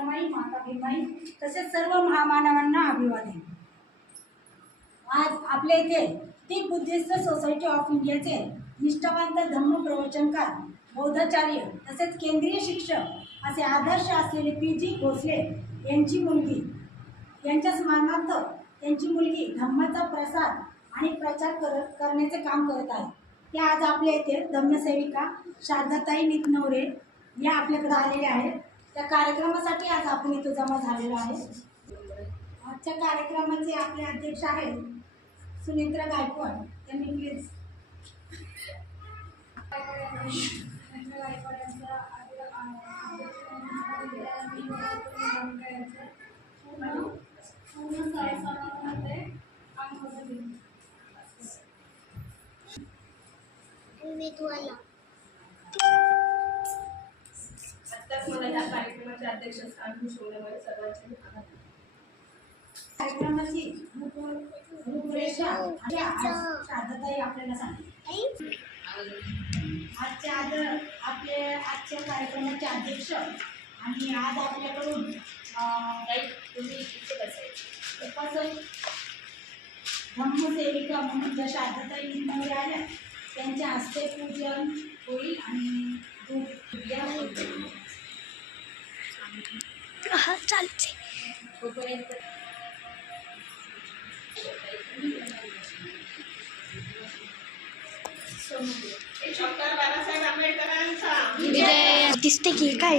तारामाई, माता भीमाई तसेच सर्व महामानवांना अभिवादन। आज आपल्या इथे ती बुद्धिस्ट सोसायटी ऑफ इंडियाचे निष्ठावंत धम्म प्रवचनकार, बौद्धाचार्य तसेच केंद्रीय शिक्षक असे आदर्श असलेले पी.जी. भोसले यांची मुलगी, यांच्या स्मरणार्थ त्यांची मुलगी धम्माचा प्रसार आणि प्रचार करण्याचे काम करत आहे। त्या आज आपल्या इथे धम्मसेविका शारदाताई नितनवरे या आपल्याकडे आलेल्या आहेत। त्या कार्यक्रमासाठी आज आपण इथे जमा झालेलो आहे। आजच्या कार्यक्रमाचे आपले अध्यक्ष आहेत सुनेत्रा गायकवाड, त्यांनी प्लीज आत्ताच मला या कार्यक्रमाचे अध्यक्षस्थान भूषवल्यामुळे सर्वांचे आभार। कार्यक्रमाची रूपरेषा शारदाताई आपल्याला सांगते। आजच्या कार्यक्रमाचे अध्यक्ष आणि आज आपल्याकडून धम्मसेविका म्हणून ज्या शारदाताई नितनवरे आल्या त्यांच्या हस्ते पूजन होईल आणि डॉक्टर बाबासाहेब आंबेडकरांचा दिसते की काय